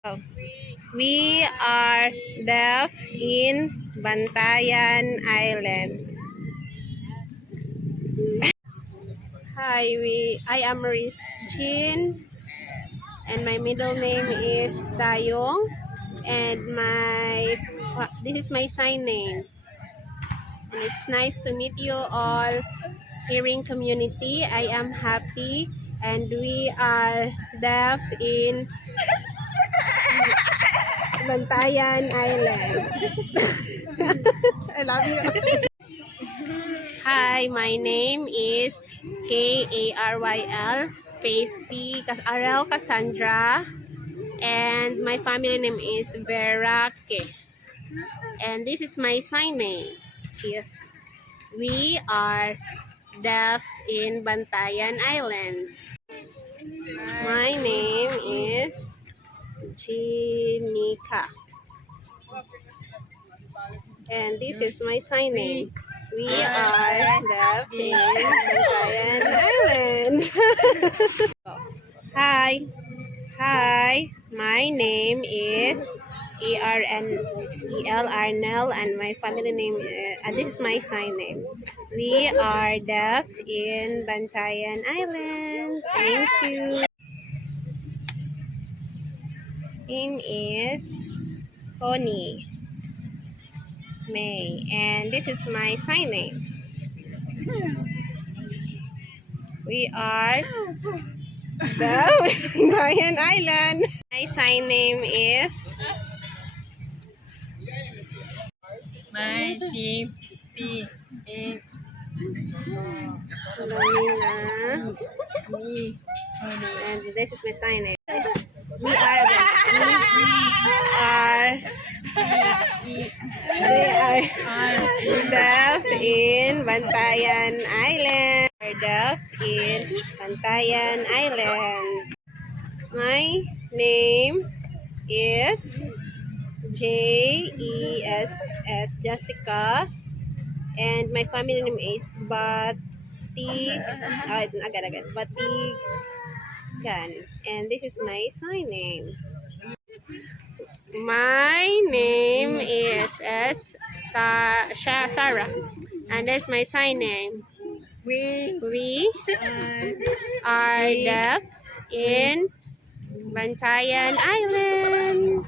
Oh. We are deaf in Bantayan Island. Hi, I am Maris Chin, and my middle name is Tayong, and this is my sign name. And it's nice to meet you all, hearing community. I am happy, and we are deaf in Bantayan Island. I love you. Hi, my name is Karyl Facey Arel Cassandra, and my family name is Verake. And this is my sign name. Yes, we are deaf in Bantayan Island. My name is Jinika, and this is my sign name. We are deaf in Bantayan Island. Hi. Hi, my name is ERNEL Arnel, and my family name and this is my sign name. We are deaf in Bantayan Island. Thank you. Name is Connie May, and this is my sign name. We are deaf in Bantayan Island. My sign name is My name is Lorena, and this is my sign name. We are deaf in Bantayan Island. We are deaf in Bantayan Island. My name is JESS Jessica, and my family name is Batigan, and this is my sign name. My name is Sarah, and that's my sign name. We are deaf in Bantayan Island.